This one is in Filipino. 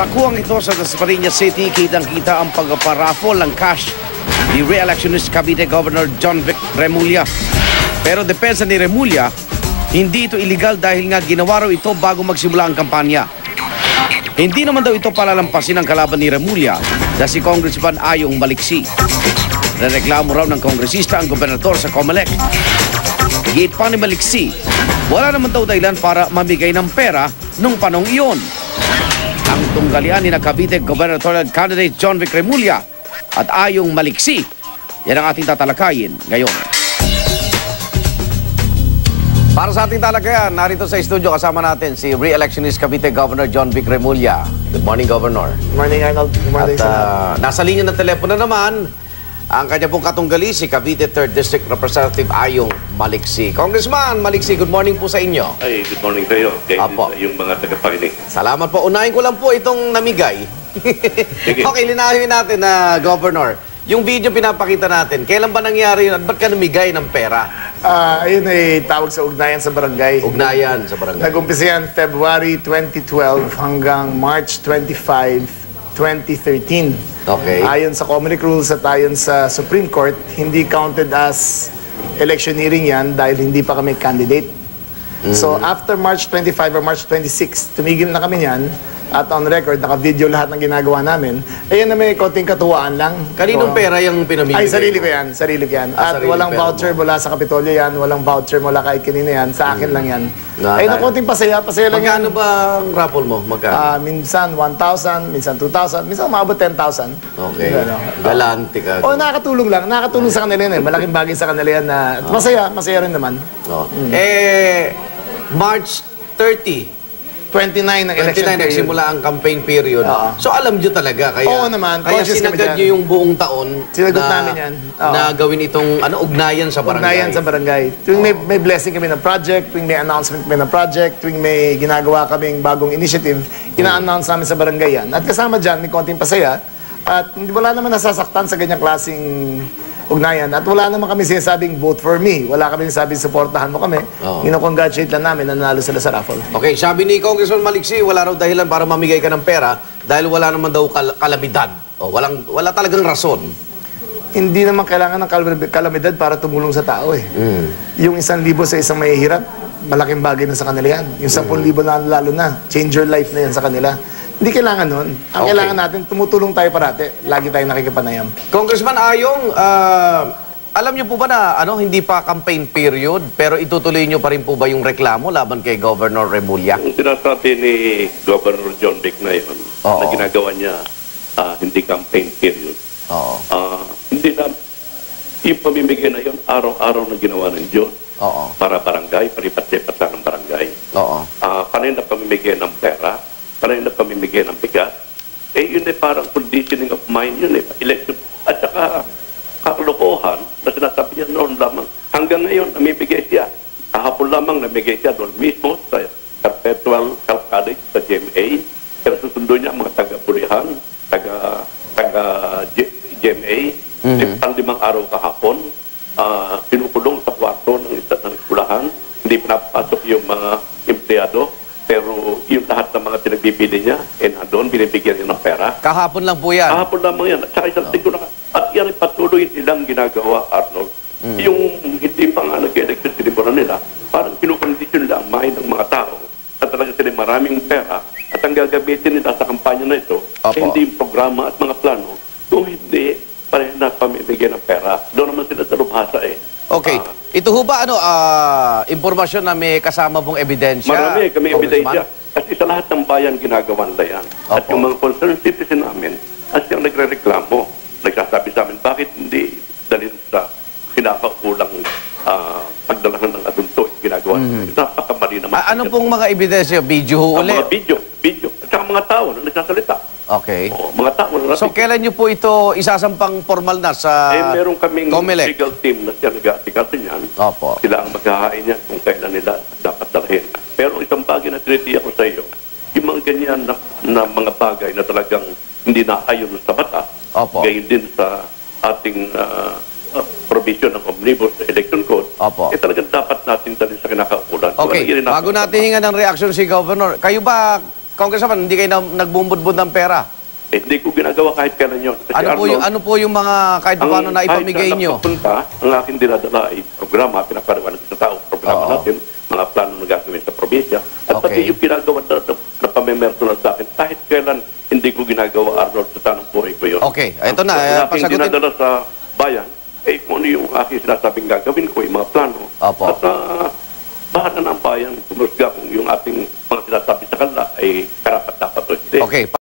Sa kuwang ito sa Dasmariñas City, kitang-kita ang pagpaparaffle ng cash ni re-electionist Cavite Governor John Vic Remulla. Pero depensa ni Remulla, hindi ito illegal dahil nga ginawa raw ito bago magsimula ang kampanya. Hindi naman daw ito palalampasin ang kalaban ni Remulla na si Congressman Ayong Maliksi. Nareklamo raw ng kongresista ang gobernador sa COMELEC. Higit pa ni Maliksi, wala naman daw dahilan para mamigay ng pera nung panong iyon. Ang tunggalian ni Cavite gubernatorial candidate John Vic Remulla at Ayong Maliksi. Yan ang ating tatalakayin ngayon. Para sa ating talakayan, narito sa studio kasama natin si re-electionist Cavite Governor John Vic Remulla. Good morning, Governor. Good morning, Arnold. Good morning, At nasa linya ng telepono naman, ang kanya pong katunggali, si Cavite 3rd District Representative Ayong Maliksi. Congressman Maliksi, good morning po sa inyo. Ay, good morning sa iyo. Kaya Apo. sa iyong mga tagapakinig. Salamat po. Unahin ko lang po itong namigay. Sige. Okay, linawin natin na Governor. Yung video pinapakita natin, kailan ba nangyari yun at ba't ka namigay ng pera? Ayun ay tawag sa ugnayan sa barangay. Ugnayan sa barangay. Nag-umpisa yan February 2012 hanggang March 25, 2013. Okay. Ayon sa Comelec rules at ayon sa Supreme Court, hindi counted as electioneering yan dahil hindi pa kami candidate. So after March 25 or March 26, tumigil na kami yan. At on record, naka-video lahat ng ginagawa namin. Ayan na may konting katuwaan lang. Kaninong pera yung pinamimigay? Ay, sarili ko yan. Sarili ko yan. At sarili walang pera voucher mo. mula sa Kapitolyo yan. Walang voucher mula kay kanina yan. Sa akin lang yan. Ay, na konting pasaya. Pasaya lang yan. Magkano ba ang raffle mo? Magkano? Minsan 1,000, minsan 2,000, minsan umabot 10,000. Okay. Ano. Galante ka. O, nakakatulong lang. Nakakatulong sa kanila yan eh. Malaking bagay sa kanila yan na masaya. Masaya rin naman. No. March 30. 29 ang election 29 period. nagsimula ang campaign period. Oo. So alam nyo talaga. Kaya, Oo naman, Kaya conscious kami sinagad dyan. nyo yung buong taon Sinagot namin yan. Oo. na gawin itong ugnayan sa barangay. Ugnayan sa barangay. Tuwing may blessing kami ng project, tuwing may announcement kami ng project, tuwing may ginagawa kaming bagong initiative, ina-announce namin sa barangay yan. At kasama dyan, may konting pasaya. At wala naman nasasaktan sa ganyang klaseng ugnayan. At wala naman kami sinasabing vote for me. Wala kami sinasabing supportahan mo kami. Oo. Ino-congratulate lang namin na nanalo sila sa raffle. Okay, sabi ni Congressman Maliksi, wala raw dahilan para mamigay ka ng pera dahil wala naman daw kalamidad. O, wala talagang rason. Hindi naman kailangan ng kalamidad para tumulong sa tao eh. Yung 1,000 sa isang mahihirap, malaking bagay na sa kanila yan. Yung 10,000 na lalo na, change your life na yan sa kanila. Hindi kailangan nun. Ang Okay. kailangan natin, tumutulong tayo parati. Lagi tayong nakikipanayam. Congressman Ayong, alam niyo po ba na hindi pa campaign period pero itutuloy niyo pa rin po ba yung reklamo laban kay Governor Remulla? Ang sinasabi ni Governor John Vic na yun, Oo. na ginagawa niya hindi campaign period. Oo. Hindi na, yung pamimigay na yun, araw-araw na ginawa ng Diyos Oo. para barangay, paripat-lipat lang ng barangay. Oo. Panay na pamimigay ng pera, panay na pamimigay ng bigas, yun ay parang conditioning of mind yun eh, election. At saka, kakalokohan na sinasabi niya noon lamang. Hanggang ngayon, namibigay siya. Kahapon lamang namigay siya doon mismo sa Perpetual Health College sa GMA. Pero susundo niya ang mga taga-Burihan, taga-GMA. Pang-5 araw kahapon, pinukulong sa kwarto ng eskwelahan. Hindi pinapasok yung mga empleyado. Pero yung lahat ng mga pinagbibili niya, doon binibigyan niya ng pera. Kahapon lang po yan. Kahapon lamang yan. At saka isang linggo na. At yan ay patuloy nilang ginagawa, Arnold. Yung hindi pa nga nag-election sinimula nila, parang kinukondisyon nila ang mind ng mga tao na talaga sila maraming pera at ang gagamitin nila sa kampanya na ito, Opo. hindi yung programa at mga plano, kung hindi, pareho na pamimigyan ng pera. Doon naman sila sa lubhasa eh. Okay. Ito ho ba impormasyon na may kasama pong ebidensya? Marami kami Congressman? ebidensya. Kasi sa lahat ng bayan ginagawa nila yan. At Opo. yung mga concerned citizen namin, at siyang nagre-reklamo, nagsasabi sa amin, bakit hindi dalhin sa kinakaukulang pagdalahan ng adulto ginagawa? Napakamali naman. Ano pong mga ebidensya? Video ho Ang uli? mga video. At saka mga tao na nagsasalita. Okay. Mga tao na So, kailan niyo po ito isasampang formal na sa meron kaming COMELEC? legal team na siya nag-aasikaso niyan. Opo. Sila ang maghahain niyan kung kailan nila dapat dalhin. Pero isang bagay na tinitiya ko sa iyo, yung mga ganyan na mga bagay na talagang hindi naayon sa batas, Opo. gayon din sa ating provision ng Omnibus Election Code, Opo. talagang dapat natin dalhin sa kinakaukulan. Okay. Bago natin hinga ng reaction si Governor, kayo ba, Congressman, hindi kayo nagbubudbud ng pera. Hindi ko ginagawa kahit kailan yun. Kasi Ano po yung mga kahit paano na ipamigay nyo? Punta, ang aking dinadala ay programa, pinapaliwanag sa tao, programa Oo. natin, mga plano na gagawin sa probinsya. At Okay. pati yung ginagawa na pamemerto sa akin, kahit kailan hindi ko ginagawa, Arnold, sa tanong buhay ko yun. Okay, ito na, Ang aking pasagutin. dinadala sa bayan, kung ano yung aking sinasabing gagawin ko, yung mga plano. Opo. At bahala na ang bayan, kumusga kung yung ating mga sinasabi sa kanila ay karapat dapat o hindi. Okay.